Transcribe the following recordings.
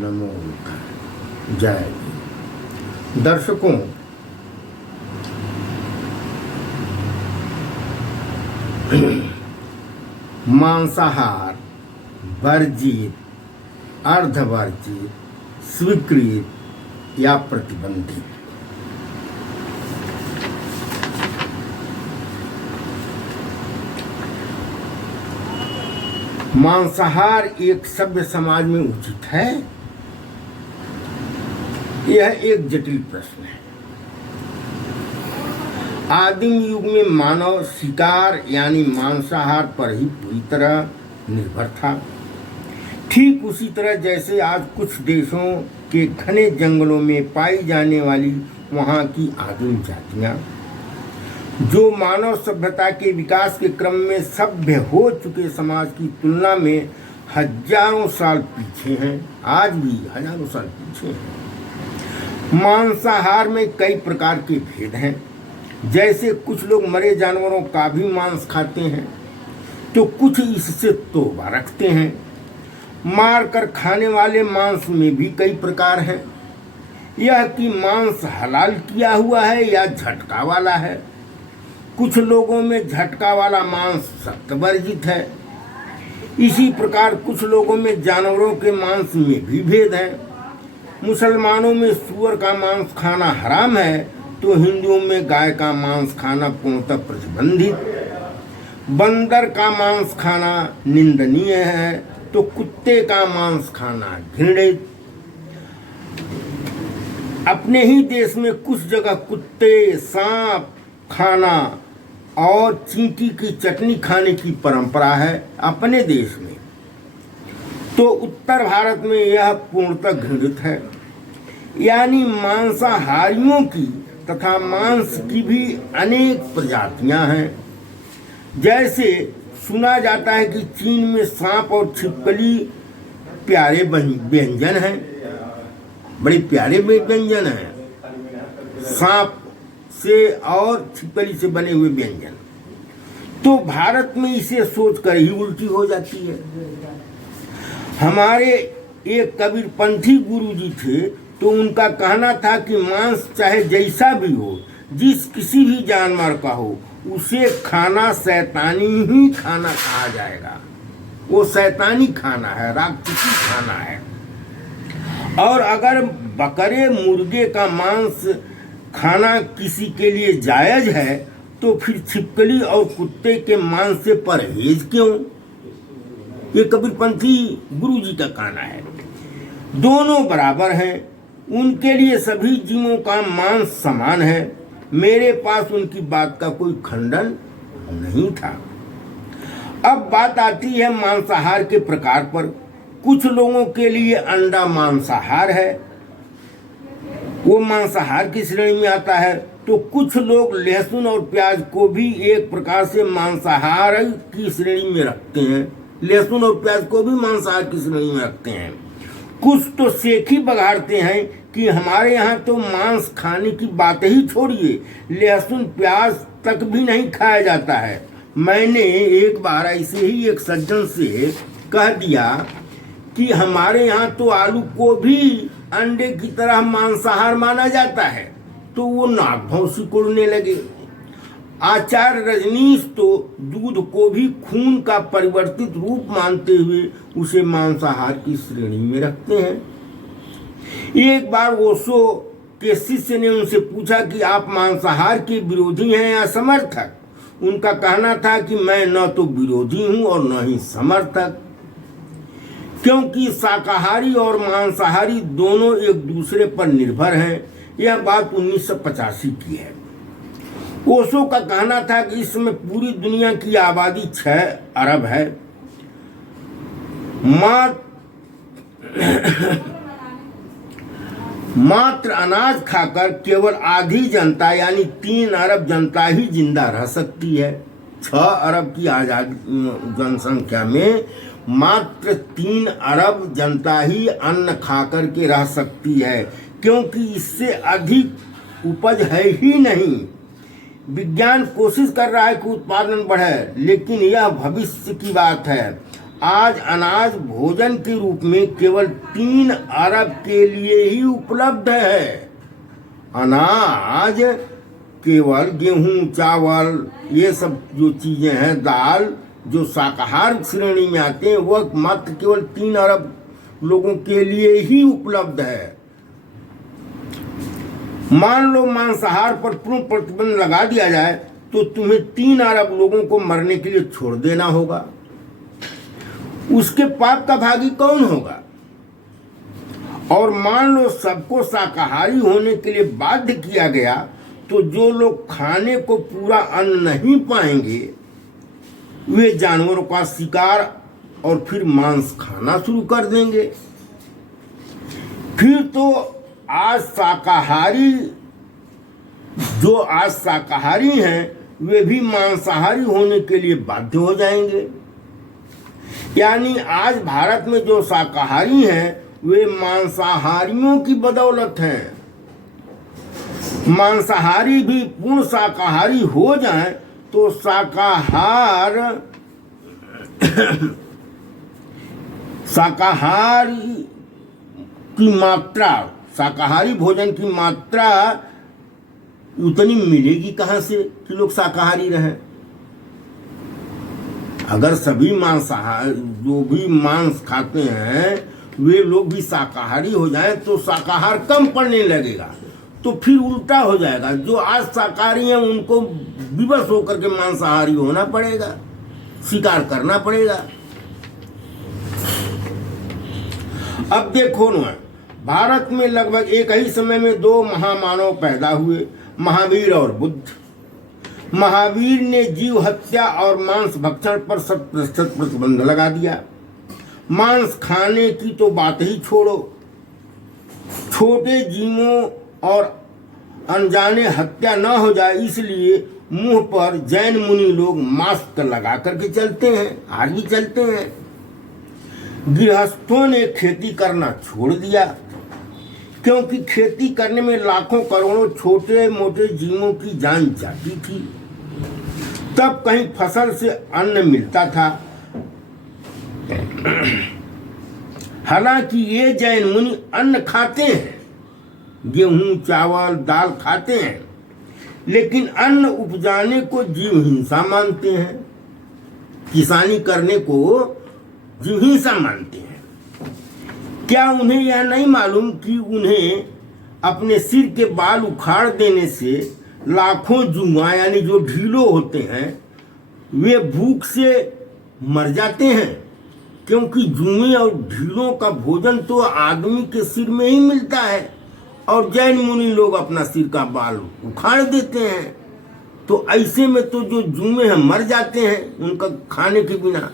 नमो बुद्धाय। जय हिंद। दर्शकों, मांसाहार वर्जित, अर्धवर्जित, स्वीकृत या प्रतिबंधित। मांसाहार एक सभ्य समाज में उचित है? यह एक जटिल प्रश्न है। आदिम युग में मानव शिकार यानी मांसाहार पर ही पूरी तरह निर्भर था। ठीक उसी तरह जैसे आज कुछ देशों के घने जंगलों में पाई जाने वाली वहाँ की आदिम जातियाँ, जो मानव सभ्यता के विकास के क्रम में सभ्य हो चुके समाज की तुलना में हजारों साल पीछे हैं, आज भी हजारों साल पीछे हैं। मांसाहार में कई प्रकार के भेद हैं। जैसे कुछ लोग मरे जानवरों का भी मांस खाते हैं, तो कुछ इससे तौबा रखते हैं। मार कर खाने वाले मांस में भी कई प्रकार हैं। यह कि मांस हलाल किया हुआ है या झटका वाला है। कुछ लोगों में झटका वाला मांस सख्त वर्जित है। इसी प्रकार कुछ लोगों में जानवरों के मांस में भी भेद है। मुसलमानों में सूअर का मांस खाना हराम है, तो हिंदुओं में गाय का मांस खाना पूर्णतः प्रतिबंधित। बंदर का मांस खाना निंदनीय है, तो कुत्ते का मांस खाना घृणित। अपने ही देश में कुछ जगह कुत्ते, सांप खाना और चींटी की चटनी खाने की परंपरा है अपने देश में, तो उत्तर भारत में यह पूर्णतः घृणित है। यानी मांसाहारियों की तथा मांस की भी अनेक प्रजातियां हैं। जैसे सुना जाता है कि चीन में सांप और छिपकली प्यारे व्यंजन हैं, बड़े प्यारे व्यंजन हैं, सांप से और छिपकली से बने हुए व्यंजन। तो भारत में इसे सोचकर ही उल्टी हो जाती है। हमारे एक कबीरपंथी गुरुजी थे, तो उनका कहना था कि मांस चाहे जैसा भी हो, जिस किसी भी जानवर का हो, उसे खाना शैतानी ही खाना कहा जाएगा। वो शैतानी खाना है, राक्षसी खाना है। और अगर बकरे मुर्गे का मांस खाना किसी के लिए जायज है, तो फिर छिपकली और कुत्ते के मांस से परहेज क्यों? ये कबीरपंथी गुरुजी का कहना है। दोनों बराबर हैं, उनके लिए सभी जीवों का मांस समान है। मेरे पास उनकी बात का कोई खंडन नहीं था। अब बात आती है मांसाहार के प्रकार पर। कुछ लोगों के लिए अंडा मांसाहार है, वो मांसाहार की श्रेणी में आता है। तो कुछ लोग लहसुन और प्याज को भी एक प्रकार से मांसाहार की श्रेणी में रखते हैं। लहसुन और प्याज को भी मांसाहार की श्रेणी में रखते हैं। कुछ तो सेख ही बघाड़ते हैं कि हमारे यहाँ तो मांस खाने की बात ही छोड़िए, लहसुन प्याज तक भी नहीं खाया जाता है। मैंने एक बार ऐसे ही एक सज्जन से कह दिया कि हमारे यहाँ तो आलू को भी अंडे की तरह मांसाहार माना जाता है, तो वो नाक भौं सिकुड़ने लगे। आचार्य रजनीश तो दूध को भी खून का परिवर्तित रूप मानते हुए उसे मांसाहार की श्रेणी में रखते हैं। एक बार ओशो के शिष्य ने उनसे पूछा कि आप मांसाहार के विरोधी हैं या समर्थक? उनका कहना था कि मैं न तो विरोधी हूं और न ही समर्थक, क्योंकि शाकाहारी और मांसाहारी दोनों एक दूसरे पर निर्भर हैं। यह बात 1985 की है। ओशो का कहना था कि इस समय पूरी दुनिया की आबादी 6 अरब है। मात्र अनाज खाकर केवल आधी जनता यानी 3 अरब जनता ही जिंदा रह सकती है। 6 अरब की आजादी जनसंख्या में मात्र 3 अरब जनता ही अन्न खाकर के रह सकती है, क्योंकि इससे अधिक उपज है ही नहीं। विज्ञान कोशिश कर रहा है कि उत्पादन बढ़े, लेकिन यह भविष्य की बात है। आज अनाज भोजन के रूप में केवल 3 अरब के लिए ही उपलब्ध है। अनाज केवल गेहूं, चावल, ये सब जो चीजें हैं, दाल, जो शाकाहार श्रेणी में आते हैं, वह मात्र केवल 3 अरब लोगों के लिए ही उपलब्ध है। मान लो मांसाहार पर पूर्ण प्रतिबंध लगा दिया जाए तो तुम्हें 3 अरब लोगों को मरने के लिए छोड़ देना होगा। उसके पाप का भागी कौन होगा? और मान लो सबको शाकाहारी होने के लिए बाध्य किया गया तो जो लोग खाने को पूरा अन्न नहीं पाएंगे वे जानवरों का शिकार और फिर मांस खाना शुरू कर देंगे। फिर तो आज शाकाहारी हैं वे भी मांसाहारी होने के लिए बाध्य हो जाएंगे। यानी आज भारत में जो शाकाहारी हैं वे मांसाहारियों की बदौलत हैं। मांसाहारी भी पूर्ण शाकाहारी हो जाएं तो शाकाहारी की मात्रा, शाकाहारी भोजन की मात्रा उतनी मिलेगी कहाँ से कि लोग शाकाहारी रहें? अगर सभी मांसाहारी जो भी मांस खाते हैं वे लोग भी शाकाहारी हो जाएं तो शाकाहार कम पड़ने लगेगा। तो फिर उल्टा हो जाएगा, जो आज शाकाहारी हैं उनको विवश होकर के मांसाहारी होना पड़ेगा, शिकार करना पड़ेगा। अब देखो ना, भारत में लगभग एक ही समय में 2 महामानव पैदा हुए, महावीर और बुद्ध। महावीर ने जीव हत्या और मांस भक्षण पर 100% प्रतिबंध लगा दिया। मांस खाने की तो बात ही छोड़ो, छोटे जीवों और अनजाने हत्या न हो जाए इसलिए मुंह पर जैन मुनि लोग मास्क लगा करके चलते हैं, आज भी चलते हैं। गृहस्थों ने खेती करना छोड़ दिया क्योंकि खेती करने में लाखों करोड़ों छोटे मोटे जीवों की जान जाती थी। तब कहीं फसल से अन्न मिलता था। हालांकि ये जैन मुनि अन्न खाते हैं, गेहूं, चावल, दाल खाते हैं, लेकिन अन्न उपजाने को जीव हिंसा मानते हैं, किसानी करने को जीव हिंसा मानते हैं। क्या उन्हें यह नहीं मालूम कि उन्हें अपने सिर के बाल उखाड़ देने से लाखों जुआ यानी जो ढीलो होते हैं वे भूख से मर जाते हैं? क्योंकि जुए और ढीलों का भोजन तो आदमी के सिर में ही मिलता है और जैन मुनि लोग अपना सिर का बाल उखाड़ देते हैं। तो ऐसे में तो जो जुए हैं मर जाते हैं उनका खाने के बिना।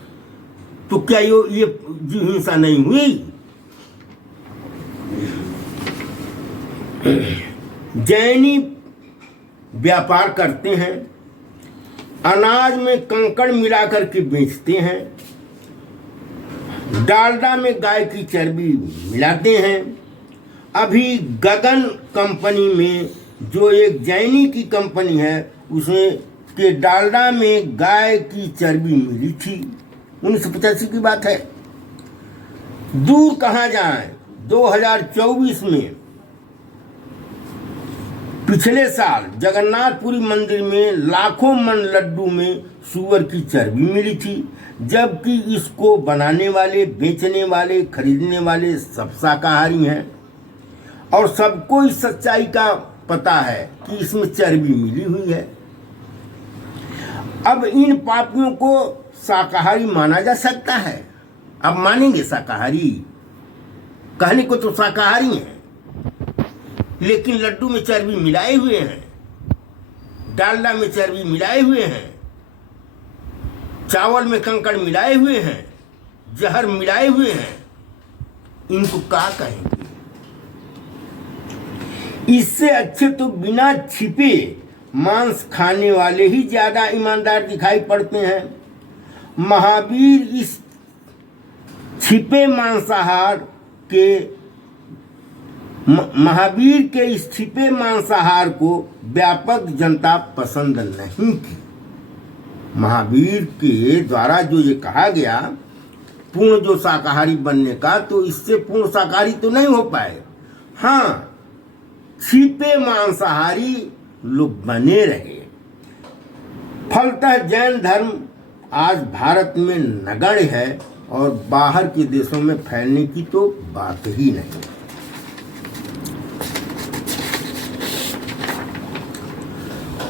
तो क्या ये जीव हिंसा नहीं हुई? जैनी व्यापार करते हैं, अनाज में कंकड़ मिलाकर के बेचते हैं, डालडा में गाय की चर्बी मिलाते हैं। अभी गगन कंपनी में जो एक जैनी की कंपनी है उसमें के डालडा में गाय की चर्बी मिली थी। 1985 की बात है। दूर कहाँ जाएं, 2024 में पिछले साल जगन्नाथपुरी मंदिर में लाखों मन लड्डू में सूअर की चर्बी मिली थी, जबकि इसको बनाने वाले, बेचने वाले, खरीदने वाले सब शाकाहारी हैं और सबको इस सच्चाई का पता है कि इसमें चर्बी मिली हुई है। अब इन पापियों को शाकाहारी माना जा सकता है? अब मानेंगे शाकाहारी? कहने को तो शाकाहारी हैं लेकिन लड्डू में चर्बी मिलाए हुए हैं, डालडा में चर्बी मिलाए हुए हैं, चावल में कंकड़ मिलाए हुए हैं, जहर मिलाए हुए हैं। इनको क्या कहेंगे? इससे अच्छे तो बिना छिपे मांस खाने वाले ही ज्यादा ईमानदार दिखाई पड़ते हैं। महावीर इस छिपे मांसाहार को व्यापक जनता पसंद नहीं की। महावीर के द्वारा जो ये कहा गया पूर्ण जो शाकाहारी बनने का, तो इससे पूर्ण शाकाहारी तो नहीं हो पाए। हाँ, छिपे मांसाहारी लोग बने रहे। फलतः जैन धर्म आज भारत में नगण्य है और बाहर के देशों में फैलने की तो बात ही नहीं।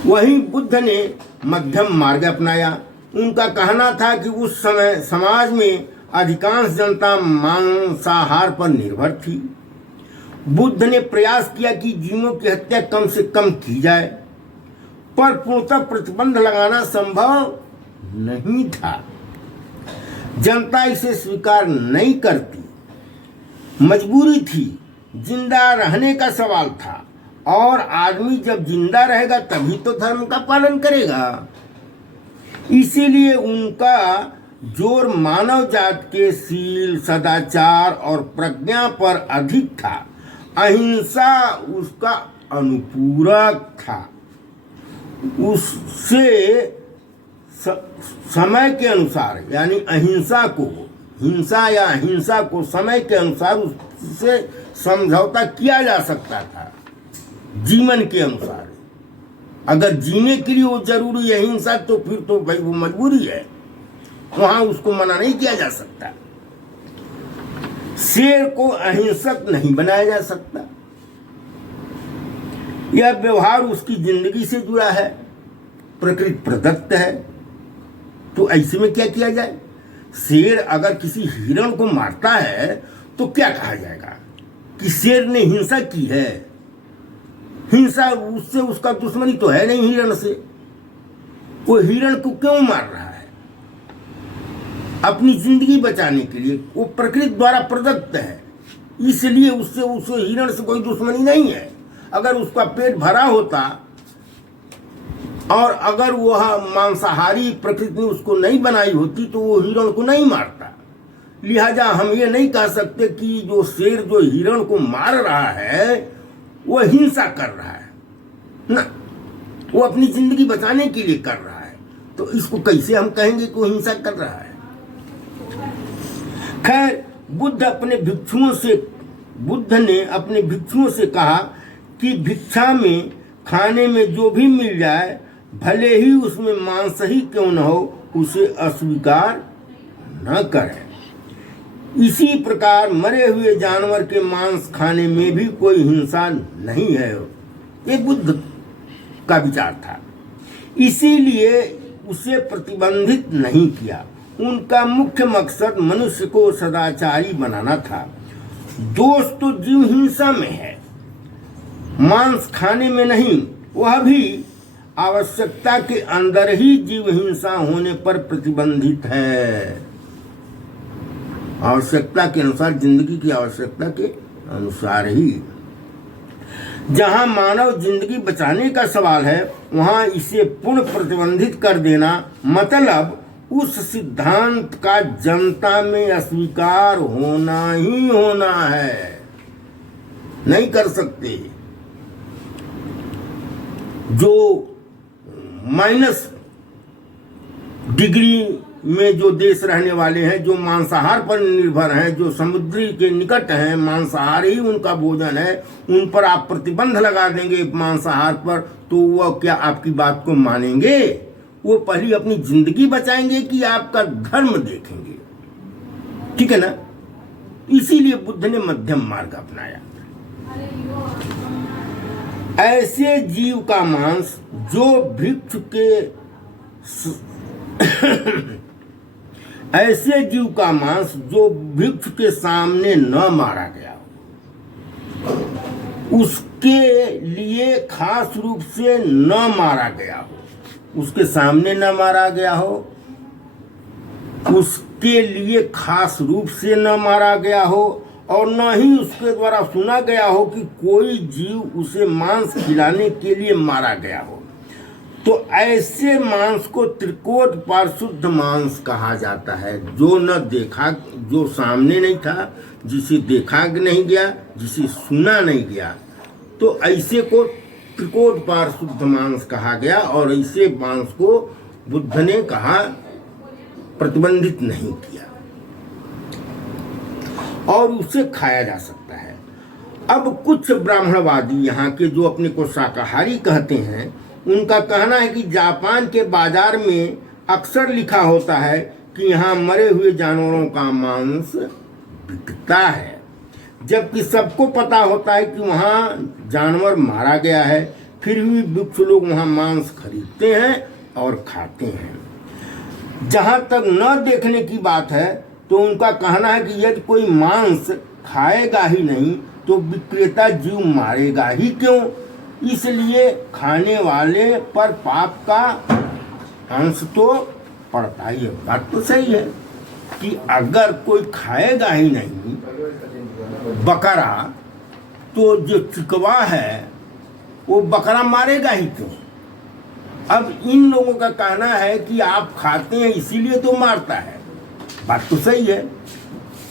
वहीं बुद्ध ने मध्यम मार्ग अपनाया। उनका कहना था कि उस समय समाज में अधिकांश जनता मांसाहार पर निर्भर थी। बुद्ध ने प्रयास किया कि जीवों की हत्या कम से कम की जाए, पर पूर्णतः प्रतिबंध लगाना संभव नहीं था। जनता इसे स्वीकार नहीं करती, मजबूरी थी, जिंदा रहने का सवाल था, और आदमी जब जिंदा रहेगा तभी तो धर्म का पालन करेगा। इसीलिए उनका जोर मानव जात के शील, सदाचार और प्रज्ञा पर अधिक था। अहिंसा उसका अनुपूरक था। उससे समय के अनुसार, यानी अहिंसा को, हिंसा या अहिंसा को समय के अनुसार उससे समझौता किया जा सकता था। जीवन के अनुसार अगर जीने के लिए वो जरूरी है हिंसा, तो फिर तो भाई वो मजबूरी है, वहां उसको मना नहीं किया जा सकता। शेर को अहिंसक नहीं बनाया जा सकता। यह व्यवहार उसकी जिंदगी से जुड़ा है, प्रकृति प्रदत्त है। तो ऐसे में क्या किया जाए? शेर अगर किसी हिरण को मारता है तो क्या कहा जाएगा कि शेर ने हिंसा की है? हिंसा उससे उसका दुश्मनी तो है नहीं हिरण से। वो हिरण को क्यों मार रहा है? अपनी जिंदगी बचाने के लिए। वो प्रकृति द्वारा प्रदत्त है, इसलिए उससे उस हिरण से कोई दुश्मनी नहीं है। अगर उसका पेट भरा होता और अगर वह मांसाहारी प्रकृति ने उसको नहीं बनाई होती तो वो हिरण को नहीं मारता। लिहाजा हम ये नहीं कह सकते कि जो शेर जो हिरण को मार रहा है वो हिंसा कर रहा है ना, वो अपनी जिंदगी बचाने के लिए कर रहा है। तो इसको कैसे हम कहेंगे कि वो हिंसा कर रहा है? खैर, बुद्ध ने अपने भिक्षुओं से कहा कि भिक्षा में खाने में जो भी मिल जाए, भले ही उसमें मांस ही क्यों न हो, उसे अस्वीकार न करें। इसी प्रकार मरे हुए जानवर के मांस खाने में भी कोई हिंसा नहीं है। ये बुद्ध का विचार था, इसीलिए उसे प्रतिबंधित नहीं किया। उनका मुख्य मकसद मनुष्य को सदाचारी बनाना था। दोष तो जीव हिंसा में है, मांस खाने में नहीं। वह भी आवश्यकता के अंदर ही जीव हिंसा होने पर प्रतिबंधित है। आवश्यकता के अनुसार, जिंदगी की आवश्यकता के अनुसार ही। जहां मानव जिंदगी बचाने का सवाल है, वहां इसे पूर्ण प्रतिबंधित कर देना मतलब उस सिद्धांत का जनता में अस्वीकार होना ही होना है। नहीं कर सकते। जो माइनस डिग्री में जो देश रहने वाले हैं, जो मांसाहार पर निर्भर हैं, जो समुद्री के निकट हैं, मांसाहार ही उनका भोजन है, उन पर आप प्रतिबंध लगा देंगे मांसाहार पर, तो वह क्या आपकी बात को मानेंगे? वो पहले अपनी जिंदगी बचाएंगे कि आपका धर्म देखेंगे? ठीक है ना? इसीलिए बुद्ध ने मध्यम मार्ग अपनाया। ऐसे जीव का मांस जो भिक्षु के ऐसे जीव का मांस जो भिक्षु के सामने न मारा गया हो, उसके लिए खास रूप से न मारा गया हो, उसके सामने न मारा गया हो, उसके लिए खास रूप से न मारा गया हो, और न ही उसके द्वारा सुना गया हो कि कोई जीव उसे मांस खिलाने के लिए मारा गया हो। तो ऐसे मांस को त्रिकोट पारिशुद्ध मांस कहा जाता है। जो न देखा, जो सामने नहीं था, जिसे देखा नहीं गया, जिसे सुना नहीं गया, तो ऐसे को त्रिकोट पारिशुद्ध मांस कहा गया। और ऐसे मांस को बुद्ध ने कहा प्रतिबंधित नहीं किया। और उसे खाया जा सकता है। अब कुछ ब्राह्मणवादी यहाँ के जो अपने को शाकाहारी कहते हैं, उनका कहना है कि जापान के बाजार में अक्सर लिखा होता है कि यहाँ मरे हुए जानवरों का मांस बिकता है, जबकि सबको पता होता है कि वहाँ जानवर मारा गया है, फिर भी कुछ लोग वहाँ मांस खरीदते हैं और खाते हैं। जहाँ तक न देखने की बात है तो उनका कहना है कि यदि कोई मांस खाएगा ही नहीं तो विक्रेता जीव मारेगा ही क्यों, इसलिए खाने वाले पर पाप का अंश तो पड़ता ही है। बात तो सही है कि अगर कोई खाएगा ही नहीं बकरा तो जो चिकवा है वो बकरा मारेगा ही क्यों। अब इन लोगों का कहना है कि आप खाते हैं इसीलिए तो मारता है। बात तो सही है।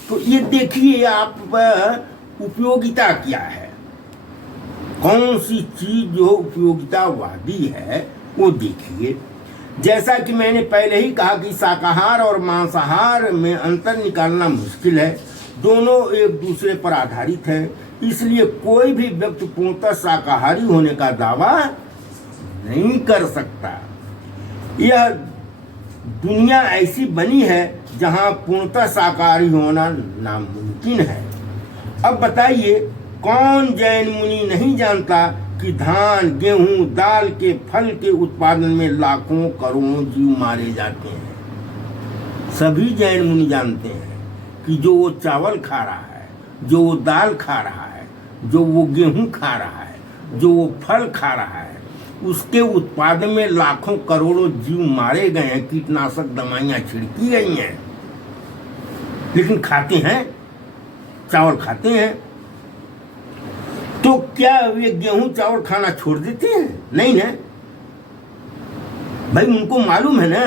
तो ये देखिए आप उपयोगिता क्या है, कौन सी चीज जो उपयोगितावादी है वो देखिए। जैसा कि मैंने पहले ही कहा कि शाकाहार और मांसाहार में अंतर निकालना मुश्किल है, दोनों एक दूसरे पर आधारित है, इसलिए कोई भी व्यक्ति पूर्णतः शाकाहारी होने का दावा नहीं कर सकता। यह दुनिया ऐसी बनी है जहां पूर्णतः शाकाहारी होना नामुमकिन है। अब बताइए कौन जैन मुनि नहीं जानता कि धान, गेहूं, दाल के फल के उत्पादन में लाखों करोड़ों जीव मारे जाते हैं। सभी जैन मुनि जानते हैं कि जो वो चावल खा रहा है, जो वो दाल खा रहा है, जो वो गेहूं खा रहा है, जो वो फल खा रहा है, उसके उत्पादन में लाखों करोड़ों जीव मारे गए हैं, कीटनाशक दवाइयां छिड़की गई हैं, लेकिन खाते हैं, चावल खाते हैं। तो क्या वे गेहूं चावल खाना छोड़ देते हैं? नहीं ना भाई, उनको मालूम है ना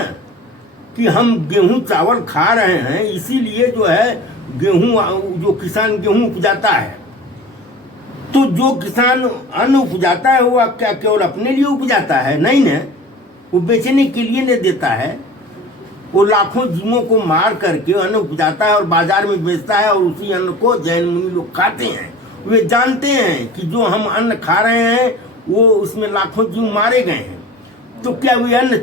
कि हम गेहूं चावल खा रहे हैं, इसीलिए जो है गेहूं, जो किसान गेहूं उपजाता है, तो जो किसान अन्न उपजाता है वो क्या केवल अपने लिए उपजाता है? नहीं ना, वो बेचने के लिए नहीं देता है। वो लाखों जीवों को मार करके अन्न उपजाता है और बाजार में बेचता है, और उसी अन्न को जैन मुनि लोग खाते हैं। वे जानते हैं कि जो हम अन्न खा रहे हैं वो उसमें लाखों जीव मारे गए हैं। तो क्या वे अन्न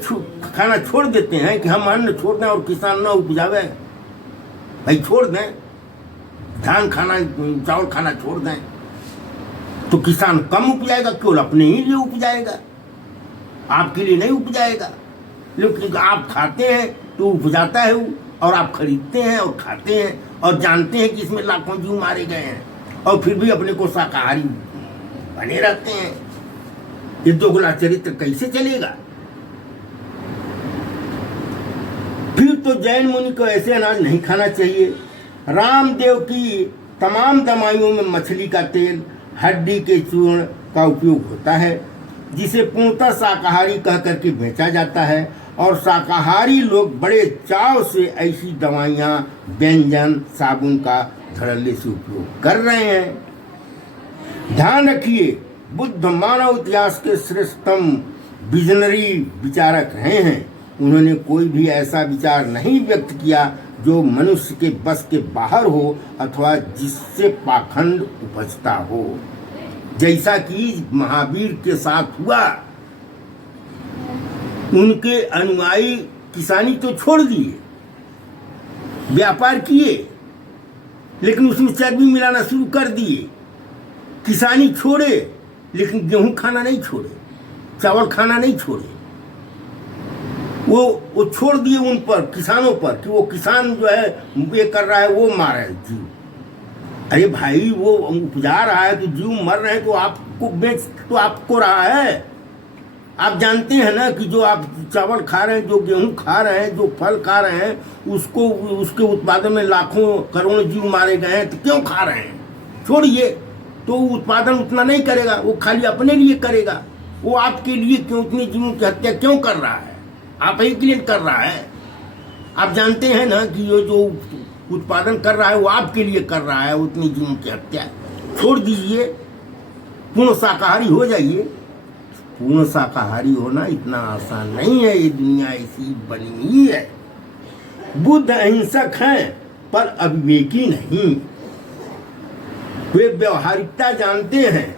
खाना छोड़ देते हैं कि हम अन्न छोड़ दें और किसान न उपजावे? भाई छोड़ दें, धान खाना, चावल खाना छोड़ दें, तो किसान कम उपजाएगा, केवल अपने ही लिए उपजाएगा, आपके लिए नहीं उपजाएगा। लेकिन आप खाते हैं तो उपजाता है वो, और आप खरीदते हैं और खाते हैं और जानते हैं कि इसमें लाखों जीव मारे गए हैं, और फिर भी अपने को शाकाहारी बने रहते हैं। ये दोगुना चरित्र कैसे चलेगा? फिर तो जैन मुनि को ऐसे अनाज नहीं खाना चाहिए। रामदेव की तमाम दवाइयों में मछली का तेल, हड्डी के चूर्ण का उपयोग होता है, जिसे पूर्णतः शाकाहारी कह करके बेचा जाता है, और शाकाहारी लोग बड़े चाव से ऐसी दवाइयाँ, व्यंजन, साबुन का धड़ल्ले से उपयोग कर रहे हैं। ध्यान रखिए, बुद्ध मानव इतिहास के श्रेष्ठतम विजनरी विचारक रहे हैं। उन्होंने कोई भी ऐसा विचार नहीं व्यक्त किया जो मनुष्य के बस के बाहर हो अथवा जिससे पाखंड उपजता हो। जैसा कि महावीर के साथ हुआ, उनके अनुयायी किसानी तो छोड़ दिए, व्यापार किए, लेकिन उसमें चर्बी मिलाना शुरू कर दिए। किसानी छोड़े, लेकिन गेहूं खाना नहीं छोड़े, चावल खाना नहीं छोड़े। वो छोड़ दिए उन पर, किसानों पर, कि वो किसान जो है ये कर रहा है, वो मार है जीव। अरे भाई, वो उपजा रहा है तो जीव मर रहे हैं, तो आपको बेच तो आपको रहा है। आप जानते हैं ना कि जो आप चावल खा रहे हैं, जो गेहूं खा रहे हैं, जो फल खा रहे हैं, उसको, उसके उत्पादन में लाखों करोड़ों जीव मारे गए हैं, तो क्यों खा रहे हैं? छोड़िए, तो उत्पादन उतना नहीं करेगा, वो खाली अपने लिए करेगा। वो आपके लिए क्यों उतनी जीवों की हत्या क्यों कर रहा है? आप ही के लिए कर रहा है। आप जानते हैं ना कि ये जो उत्पादन कर रहा है वो आपके लिए कर रहा है, उतनी जीवों की हत्या। छोड़ दीजिए, पूर्ण शाकाहारी हो जाइए। पूर्ण शाकाहारी होना इतना आसान नहीं है, ये दुनिया ऐसी बनी हुई है। बुद्ध अहिंसक हैं पर अविवेकी नहीं। वे व्यवहारिकता जानते हैं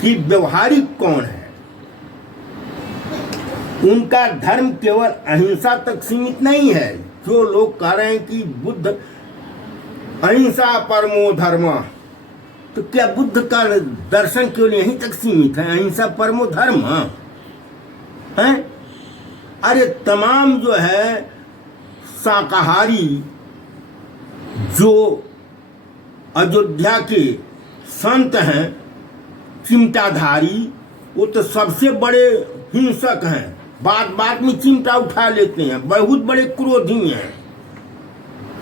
कि व्यवहारिक कौन है। उनका धर्म केवल अहिंसा तक सीमित नहीं है। जो लोग कह रहे हैं कि बुद्ध अहिंसा परमो धर्म, तो क्या बुद्ध का दर्शन केवल यहीं तक सीमित है? अहिंसा परमो धर्म है? अरे तमाम जो है शाकाहारी जो अयोध्या के संत हैं, चिमटाधारी, वो तो सबसे बड़े हिंसक हैं। बात बात में चिमटा उठा लेते हैं, बहुत बड़े क्रोधी हैं।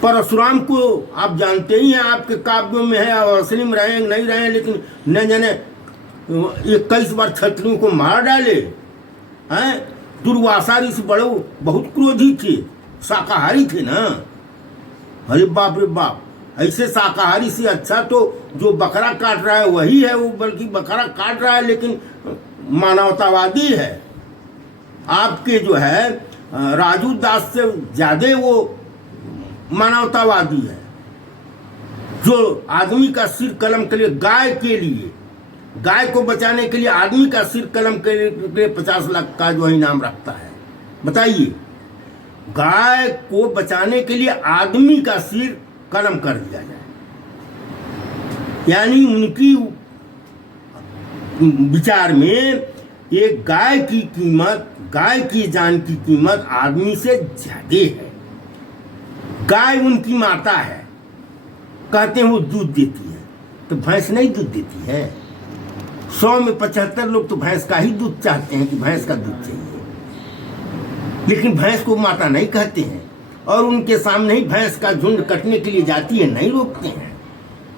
परशुराम को आप जानते ही हैं, आपके काव्यों में है। और असली में रहे नहीं रहे, लेकिन न जाने 21 बार क्षत्रियों को मार डाले हैं। दुर्वासा ऋषि बड़े बहुत क्रोधी थे, शाकाहारी थे ना। अरे बाप रे बाप, ऐसे शाकाहारी से अच्छा तो जो बकरा काट रहा है वही है। वो बल्कि बकरा काट रहा है लेकिन मानवतावादी है। आपके जो है राजू दास से ज्यादा वो मानवतावादी है, जो आदमी का सिर कलम के लिए, गाय को बचाने के लिए आदमी का सिर कलम के लिए 50 लाख का जो इनाम रखता है। बताइए, गाय को बचाने के लिए आदमी का सिर कलम कर दिया जाए, यानी उनकी विचार में एक गाय की कीमत, गाय की जान की कीमत आदमी से ज्यादा है। गाय उनकी माता है, कहते हैं वो दूध देती है, तो भैंस नहीं दूध देती है। 100 में 75 लोग तो भैंस का ही दूध चाहते हैं कि भैंस का दूध चाहिए, लेकिन भैंस को माता नहीं कहते हैं। और उनके सामने ही भैंस का झुंड कटने के लिए जाती है, नहीं रोकते हैं।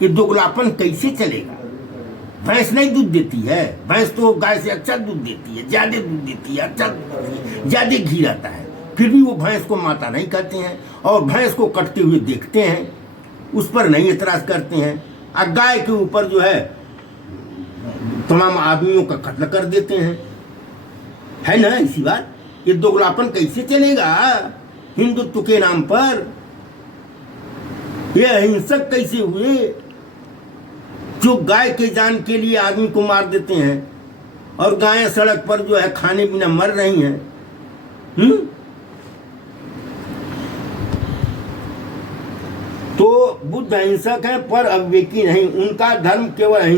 ये दोगलापन कैसे चलेगा? भैंस नहीं दूध देती है, भैंस तो गाय से अच्छा दूध देती है, ज्यादा दूध देती है, अच्छा ज्यादा घी रहता है, फिर भी वो भैंस को माता नहीं कहते हैं। और भैंस को कटते हुए देखते हैं, उस पर नहीं एतराज करते हैं। और गाय के ऊपर जो है तमाम आदमियों का कत्ल कर देते हैं, है ना इसी बात। ये दोगलापन कैसे चलेगा हिंदुत्व के नाम पर? ये अहिंसक कैसे हुए जो गाय के जान के लिए आदमी को मार देते हैं, और गायें सड़क पर जो है खाने बिना मर रही हैं। तो बुद्ध अहिंसक है पर अविवेकी नहीं। उनका धर्म केवल